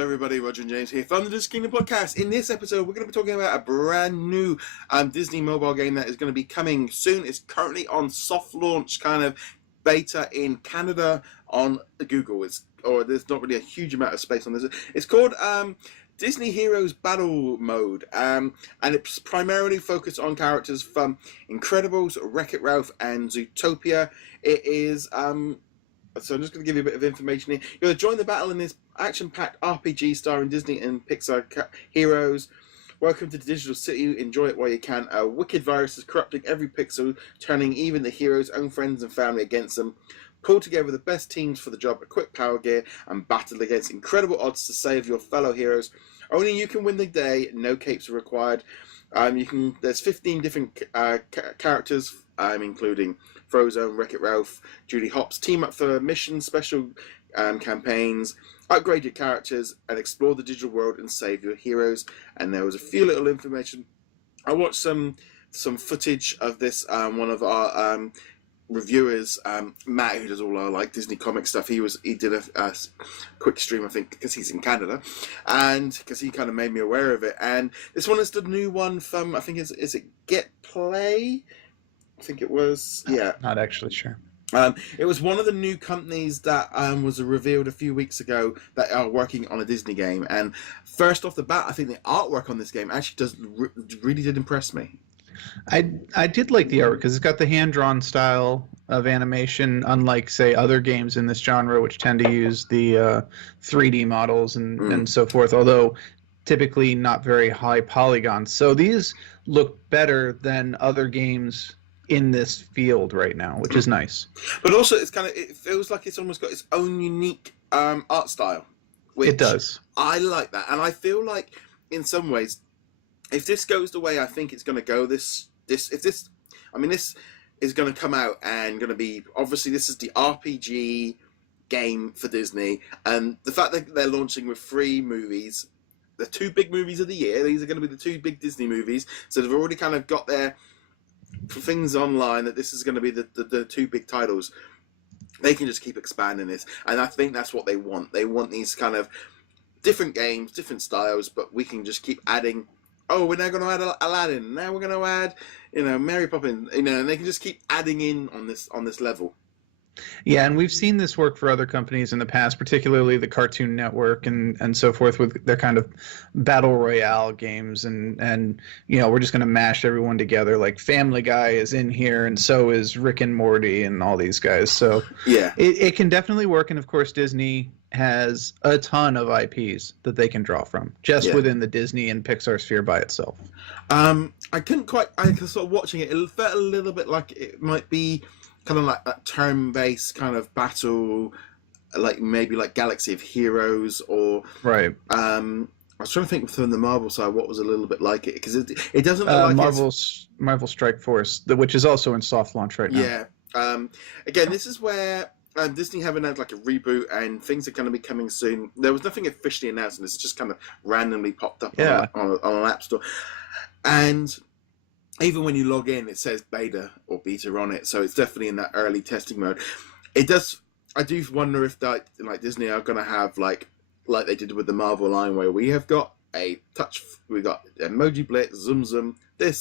Everybody, Roger and James here from the DisKingdom Podcast. In this episode, we're going to be talking about a brand new Disney mobile game that is going to be coming soon. It's currently on soft launch kind of beta in Canada on Google. There's not really a huge amount of space on this. It's called Disney Heroes Battle Mode, and it's primarily focused on characters from Incredibles, Wreck-It Ralph, and Zootopia. It is so I'm just going to give you a bit of information here. You're going to join the battle in this action-packed RPG starring Disney and Pixar heroes. Welcome to the digital city. Enjoy it while you can. A wicked virus is corrupting every pixel, turning even the heroes' own friends and family against them. Pull together the best teams for the job, equip power gear, and battle against incredible odds to save your fellow heroes. Only you can win the day. No capes are required. There's 15 different characters, including Frozone, Wreck-It Ralph, Judy Hopps. Team up for missions, special campaigns, upgrade your characters, and explore the digital world and save your heroes. And there was a few little information. I watched some footage of this. One of our reviewers, Matt, who does all our Disney comic stuff, he did a quick stream, I think, because he's in Canada, and because he kind of made me aware of it. And this one is the new one from, I think, is it Get Play? I think it was, yeah. Not actually sure. It was one of the new companies that was revealed a few weeks ago that are working on a Disney game. And first off the bat, I think the artwork on this game actually really did impress me. I did like the artwork because it's got the hand-drawn style of animation, unlike, say, other games in this genre, which tend to use the 3D models and so forth, although typically not very high polygons. So these look better than other games in this field right now, which is nice. But also, it feels like it's almost got its own unique art style. Which it does. I like that, and I feel like in some ways, if this goes the way I think it's going to go, this is going to come out and going to be, obviously this is the RPG game for Disney, and the fact that they're launching with 3 movies, the 2 big movies of the year, these are going to be the 2 big Disney movies, so they've already kind of got their things online that this is going to be the 2 big titles. They can just keep expanding this, and I think that's what they want. They want these kind of different games, different styles, but we can just keep adding. Oh, we're now going to add Aladdin. Now we're going to add, Mary Poppins. And they can just keep adding in on this level. Yeah, and we've seen this work for other companies in the past, particularly the Cartoon Network and so forth, with their kind of battle royale games, and we're just going to mash everyone together. Like Family Guy is in here, and so is Rick and Morty, and all these guys. So yeah, it can definitely work. And of course, Disney has a ton of IPs that they can draw from just within the Disney and Pixar sphere by itself. I sort of watching it. It felt a little bit like it might be kind of like that turn-based kind of battle, like maybe like Galaxy of Heroes, or right. I was trying to think from the Marvel side what was a little bit like it, because it doesn't look like Marvel Strike Force, which is also in soft launch right now. Yeah. Again, this is where Disney haven't had like a reboot, and things are going to be coming soon. There was nothing officially announced, and this just kind of randomly popped up on an app store, and even when you log in, it says beta or beta on it, so it's definitely in that early testing mode. I do wonder if that, like, Disney are going to have like they did with the Marvel line, where we have got we got Emoji Blitz, Zoom Zoom, a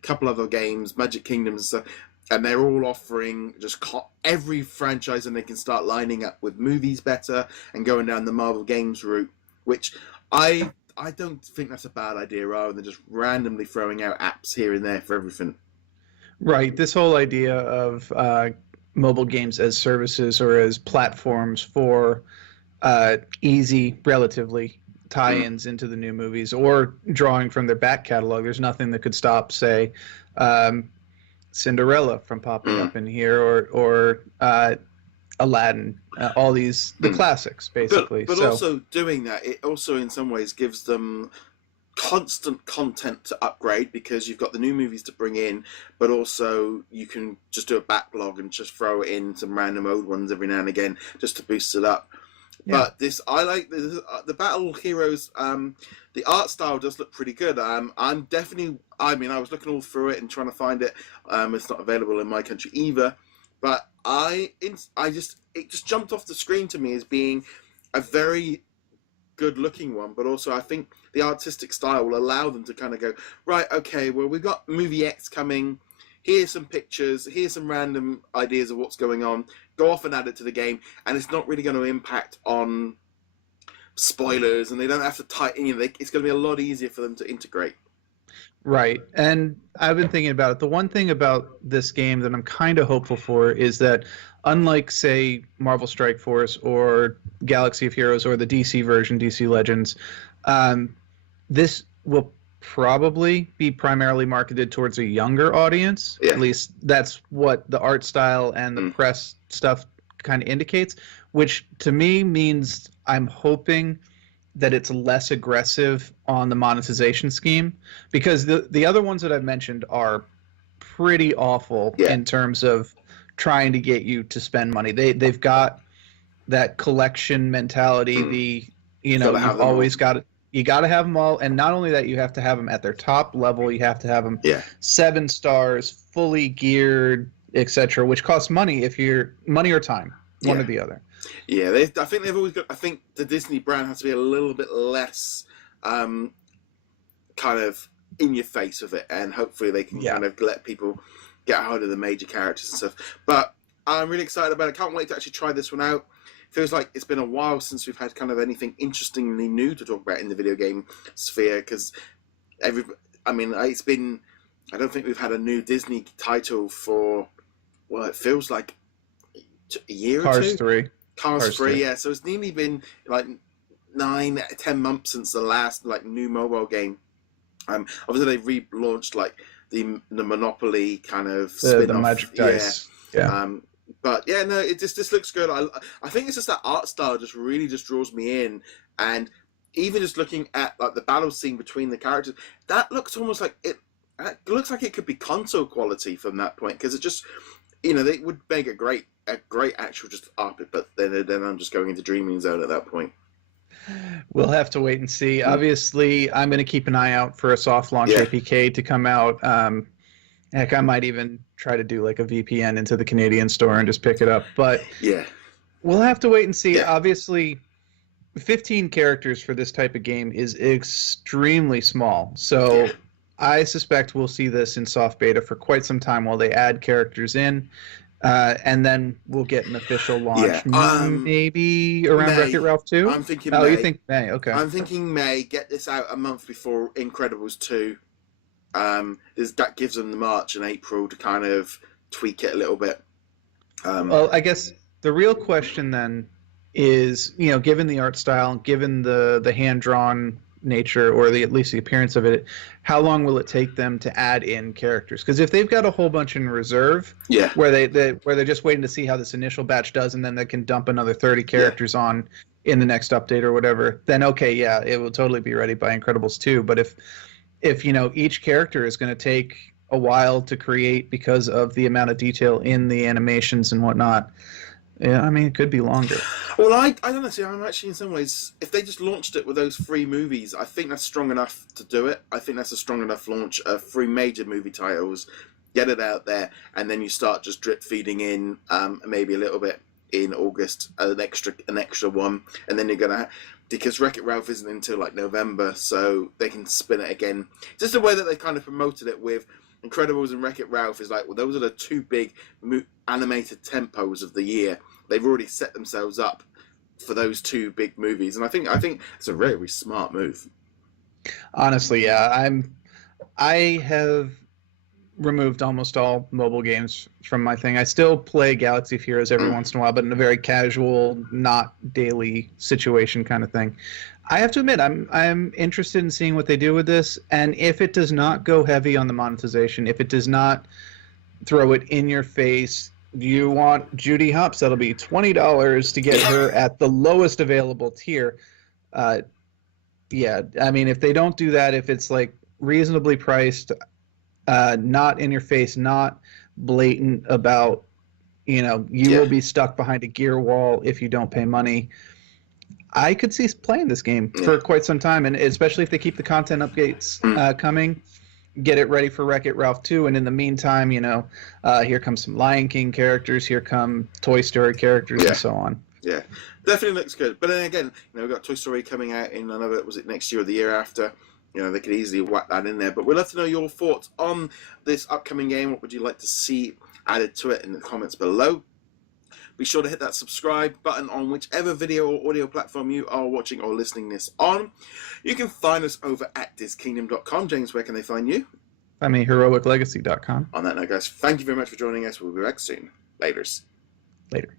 couple other games, Magic Kingdoms and stuff, and they're all offering just every franchise, and they can start lining up with movies better and going down the Marvel Games route, which I don't think that's a bad idea, rather than just randomly throwing out apps here and there for everything. Right. This whole idea of mobile games as services or as platforms for easy, relatively, tie-ins into the new movies, or drawing from their back catalog. There's nothing that could stop, say, Cinderella from popping up in here, or Aladdin, all the classics, basically. But also doing that, it also in some ways gives them constant content to upgrade, because you've got the new movies to bring in, but also you can just do a backlog and just throw in some random old ones every now and again just to boost it up. Yeah. But I like the Battle Heroes. The art style does look pretty good. I was looking all through it and trying to find it. It's not available in my country either. But it just jumped off the screen to me as being a very good looking one, but also I think the artistic style will allow them to kind of go, right, okay, well, we've got movie X coming. Here's some pictures. Here's some random ideas of what's going on. Go off and add it to the game, and it's not really going to impact on spoilers, and they don't have to tighten. It's going to be a lot easier for them to integrate. Right. And I've been thinking about it. The one thing about this game that I'm kind of hopeful for is that, unlike, say, Marvel Strike Force or Galaxy of Heroes or the DC version, DC Legends, this will probably be primarily marketed towards a younger audience. Yeah. At least that's what the art style and the press stuff kind of indicates, which to me means I'm hoping that it's less aggressive on the monetization scheme, because the other ones that I've mentioned are pretty awful in terms of trying to get you to spend money. They've got that collection mentality. You've always got it. You got to have them all, and not only that, you have to have them at their top level. You have to have them 7 stars, fully geared, etc., which costs money if you're money or time, one or the other. Yeah, I think they've always got. I think the Disney brand has to be a little bit less kind of in your face with it, and hopefully they can kind of let people get a hold of the major characters and stuff. But I'm really excited about it. Can't wait to actually try this one out. Feels like it's been a while since we've had kind of anything interestingly new to talk about in the video game sphere, because it's been. I don't think we've had a new Disney title for, well, it feels like a year or two. Cars 3, yeah. So it's nearly been like 9-10 months since the last like new mobile game. Obviously they relaunched like the Monopoly kind of spin-off. The Magic Dice. Yeah. But yeah, no, this looks good. I think it's just that art style just really just draws me in, and even just looking at like the battle scene between the characters, that looks almost like it looks like it could be console quality from that point, because it just, they would make a great actual just RP, but then I'm just going into dreaming zone at that point. We'll have to wait and see. Obviously, I'm going to keep an eye out for a soft launch APK to come out. Heck, I might even try to do like a VPN into the Canadian store and just pick it up. But we'll have to wait and see. Yeah. Obviously, 15 characters for this type of game is extremely small. So I suspect we'll see this in soft beta for quite some time while they add characters in. And then we'll get an official launch, maybe around May. Wreck-It Ralph 2? I'm thinking May. Oh, you think May? Okay. I'm thinking May. Get this out a month before Incredibles 2. That gives them the March and April to kind of tweak it a little bit. Well, I guess the real question then is, given the art style, given the hand-drawn nature, or at least the appearance of it, how long will it take them to add in characters? Because if they've got a whole bunch in reserve, where they're just waiting to see how this initial batch does, and then they can dump another 30 characters on in the next update or whatever, then it will totally be ready by Incredibles 2. But if each character is going to take a while to create because of the amount of detail in the animations and whatnot, it could be longer. Well, I don't know. See, I'm actually in some ways, if they just launched it with those 3 movies, I think that's strong enough to do it. I think that's a strong enough launch of 3 major movie titles, get it out there, and then you start just drip feeding in maybe a little bit in August, an extra one, and then you're gonna, because Wreck-It Ralph isn't until like November, so they can spin it again. Just the way that they kind of promoted it with Incredibles and Wreck-It Ralph is like, well, those are the 2 big animated tempos of the year. They've already set themselves up for those 2 big movies, and I think it's a very smart move. Honestly, yeah, I have removed almost all mobile games from my thing. I still play Galaxy of Heroes every once in a while, but in a very casual, not daily situation kind of thing. I have to admit, I'm interested in seeing what they do with this, and if it does not go heavy on the monetization, if it does not throw it in your face, you want Judy Hopps, that'll be $20 to get her at the lowest available tier. If they don't do that, if it's like reasonably priced, not in your face, not blatant about, you will be stuck behind a gear wall if you don't pay money, I could see playing this game for quite some time, and especially if they keep the content updates coming, get it ready for Wreck-It Ralph 2, and in the meantime, here comes some Lion King characters, here come Toy Story characters, and so on. Yeah, definitely looks good. But then again, we've got Toy Story coming out in another, was it next year or the year after? They could easily whack that in there. But we'd love to know your thoughts on this upcoming game. What would you like to see added to it in the comments below? Be sure to hit that subscribe button on whichever video or audio platform you are watching or listening this on. You can find us over at DisKingdom.com. James, where can they find you? I mean, HeroicLegacy.com. On that note, guys, thank you very much for joining us. We'll be back soon. Laters. Later.